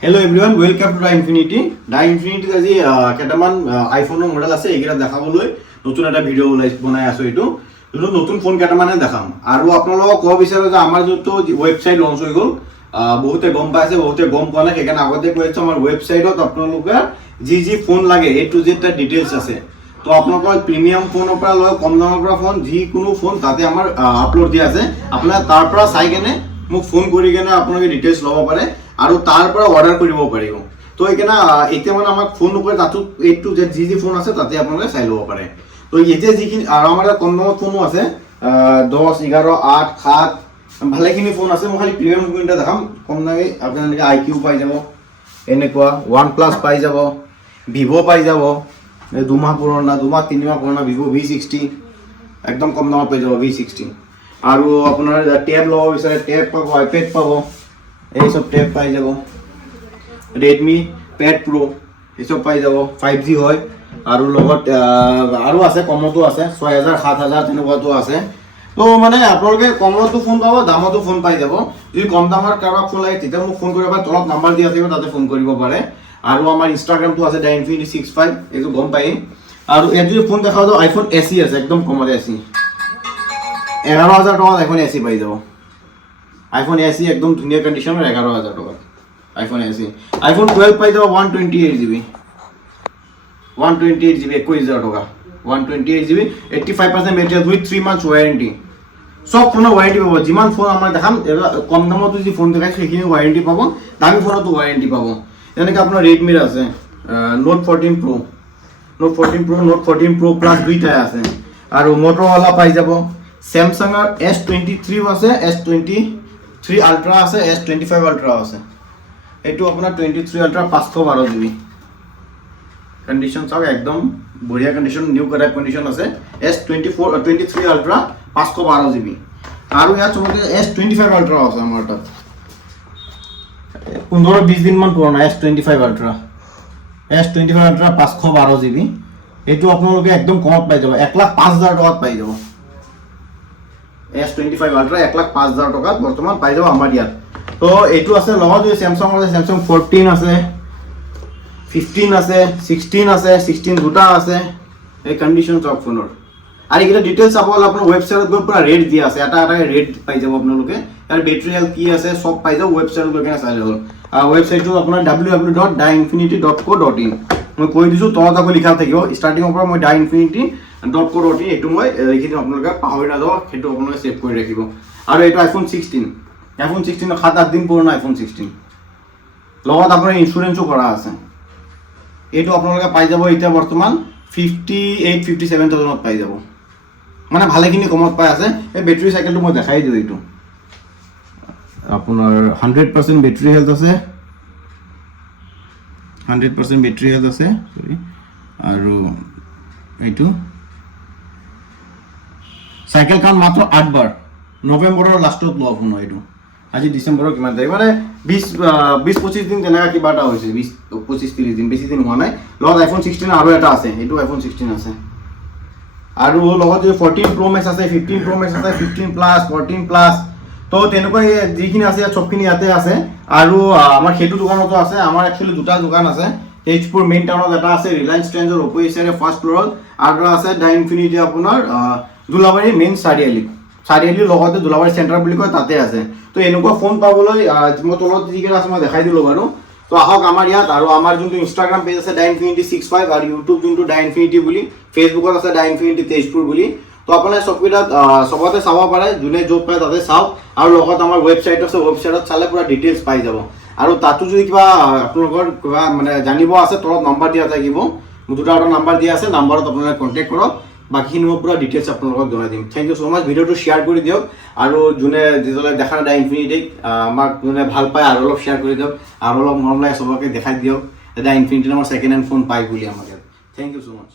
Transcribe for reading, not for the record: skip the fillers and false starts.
Hello everyone, welcome to Infinity. Infinity আজি কেটামান আইফোনৰ model আছে এইকেইটা দেখাবলৈ নতুন এটা ভিডিও বনাই আছো এইটো নতুন ফোন কেটামানে দেখাম আৰু আপোনালোকক ক'ব বিচাৰো যে আমাৰ যোনটো ওয়েবসাইট লঞ্চ হৈ গ'ল বহুতে গম পাইছে বহুতে গম পোৱা নাই সেইকাৰণে আগতে কৈছো আমাৰ ওয়েবসাইটত আপোনালোকে যি ফোন লাগে A to Z টা ডিটেইলছ আছে তো আপোনালোকৰ প্ৰিমিয়াম ফোনৰ পৰা লৈ কম দামৰ পৰা ফোন যি কোনো ফোন তাতে আমাৰ আপলোড দিয়া আছে আপোনালোকে তাৰ পৰা চাই কেনে মোক ফোন কৰি কেনে আপোনালোকে ডিটেইলছ ল'ব পাৰে আৰু তাৰ পৰা অৰ্ডাৰ কৰিব পাৰিব তো এইকাৰণে এতিয়া মানে আমাক ফোন নকৰে তাতো A to Z যি ফোন আছে তাতে আপোনালোকে চাই ল'ব পাৰে তো এতিয়া যিখিনি আৰু আমাৰ কম দামৰ ফোনো আছে 10 11 8 7 ভালেখিনি ফোন আছে মই খালি প্ৰিমিয়াম ফোনটা দেখাম কম দামে আপোনালোকে IQ পাই যাব এনেকুৱা OnePlus পাই যাব Vivo পাই যাব 2 মাহ পুৰণা 2 মাহ 3 মাহ পুৰণা Vivo V60 একদম কম দামত পাই যাব V60 আৰু আপোনাৰ ট্যাব ল'ব বিচাৰে ট্যাব পাব iPad পাব এই সব ট্যাব পাই যাব Redmi Pad Pro এই সব পাই যাব 5G হয় আৰু লগত আৰু আছে কমতো আছে 6000 7000 তেনেকুৱাটো আছে তো মানে আপোনালোকে কমতো ফোন পাব দামতো ফোন পাই যাব যদি কম দামৰ কাৰোবাক ফোন লাগে তেতিয়া মোক ফোন কৰিব পাৰে তলত নাম্বাৰ দিয়া থাকিব তাতে ফোন কৰিব পাৰে আৰু আমাৰ ইনষ্টাগ্ৰামটো আছে DAINfinity65 এইটো গম পাই আৰু এই যদি ফোন দেখাও তো iPhone SE আছে একদম কমতে SE 11000 টাকা iPhone SE পাই যাব iPhone SE একদম ধুনীয়া কন্ডিশনৰ 11000 টাকা iPhone SE iPhone 12 পাই যাব 128GB 128GB 21000 টাকা 128GB 85% battery with 3 months warranty সব ফোনৰ ওয়াৰেন্টি পাব যিমান ফোন আমাৰ দেখাম কম দামত যদি ফোন দেখাই সেইখিনি ওয়াৰেন্টি পাব দামী ফোনতো ওয়াৰেন্টি পাব এনেকৈ আপোনাৰ Redmi আছে Note 14 Pro Note 14 Pro Plus দুইটা আছে আৰু Motorola পাই যাব Samsung S23 আছে S23 Ultra আছে S25 Ultra আছে এটো আপোনাৰ 23 Ultra 512GB কন্ডিশন সব একদম বঢ়িয়া কন্ডিশন নিউ কৰাইপ কন্ডিশন আছে S23 Ultra 512GB আৰু ইয়াত চবকে S25 Ultra আছে আমাৰ তাত 15-20 দিন মান পুৰণা S25 Ultra 512GB এটো আপোনালোকে একদম কমত পাই যাব 1,05,000 টাকাত পাই যাব S25 Ultra 1,05,000 টাকাত বৰ্তমান পাই যাব আমাৰ ইয়াত তো এটো আছে লগত Samsung আছে Samsung 14 আছে 15 আছে 16 আছে 16 দুটা আছে এই কন্ডিশন সব ফোনৰ আৰু এইটা ডিটেইলছ আপল আপোনাৰ ওয়েবসাইটত গৈ পুৰা ৰেট দিয়া আছে এটা ৰেট পাই যাব আপোনালোকে আৰু বেটাৰি হেলথ কি আছে সব পাই যাব ওয়েবসাইটত গৈ কেনে চাই হ'ল আৰু ওয়েবসাইটটো আপোনাৰ www.dainfinity.co.in মই কৈ দিছো তলত আকৌ লিখা থাকিব ষ্টাৰ্টিংৰ পৰা মই dainfinity.co.in এটো মই লিখি দিম আপোনালোকে পাহৰি নাযাব হেতু আপোনালোকে সেভ কৰি ৰাখিব আৰু এটো iPhone 16 7-8 দিন পুৰণা iPhone 16 লগত আপোনাৰ ইনস্যুৰেন্সও কৰা আছে এটো আপোনালোকে পাই যাব এতিয়া বৰ্তমান 58-57,000 পাই যাব মানে ভালেখিনি কমত পাই আছে এই বেটাৰি সাইকেলটো মই দেখাই দিও এইটো আপোনাৰ 100% বেটাৰি হেলথ আছে 100% বেটাৰি হেলথ আছে সৰি আৰু এইটো সাইকেল কাম মাত্ৰ 8 বাৰ নৱেম্বৰৰ লাষ্টত লোৱা ফোন এইটো আজি ডিসেম্বৰৰ কিমান তাৰিখ মানে 20-25 দিন তেনেকা কিবাটা হৈছে 20-25-30 দিন বেছি দিন হোৱা নাই লগত iPhone 16 আৰু এটা আছে এইটো iPhone 16 আছে আৰু লগত 14 Pro Max আছে 15 Pro Max আছে 15 Plus 14 Plus তো তেনেকুৱা যিখিনি আছে সবখিনি ইয়াতে আছে আৰু আমাৰ হেতু দোকানতো আছে আমাৰ একচুয়ালি দুটা দোকান আছে তেজপুৰ মেইন টাউনত এটা আছে ৰিলায়েন্স ট্ৰেন্ডৰ অপজিটৰে ফাৰ্ষ্ট ফ্লোৰত আৰু আছে DAINfinity আপোনাৰ দুলাবাৰী মেইন চাৰিআলি লগতে দুলাবাৰী চেণ্টাৰ বুলি কয় তাতে আছে তো এনেকুৱা ফোন পাবলৈ মই তলত যিকেইটা আছে মই দেখাই দিলো বাৰু তো আহক আমাৰ ইয়াত আৰু আমাৰ যোনটো ইনষ্টাগ্ৰাম পেজ আছে DAINfinity65 আৰু ইউটিউব যোনটো DAINfinity বুলি ফেচবুকত আছে DAINfinity তেজপুৰ বুলি তো আপোনালোকে সবতে চাব পাৰে যোনে য'ত পায় তাতে চাওক আৰু লগত আমাৰ ওয়েবসাইট আছে ওয়েবসাইটত চালে পুৰা ডিটেইলছ পাই যাব আৰু তাতো যদি কিবা আপোনালোকৰ কিবা মানে জানিব আছে তলত নাম্বাৰ দিয়া থাকিব দুটা নাম্বাৰ দিয়া আছে নাম্বাৰত আপোনালোকে কন্টাক্ট কৰক বাকিখিনি মই পুৰা ডিটেইলছ আপোনালোকক জনাই দিম থ্যাংক ইউ সো মাচ ভিডিওটো শেয়াৰ কৰি দিয়ক আৰু যোনে যেজলে দেখা নাই DAINfinity আমাক যোনে ভাল পায় আৰু অলপ শেয়াৰ কৰি দিয়ক আৰু অলপ মৰম লাগে সবকে দেখাই দিয়ক DAINfinity আমাৰ সেকেন্ড হ্যান্ড ফোন পাই বুলি আমাক থ্যাংক ইউ সো মাচ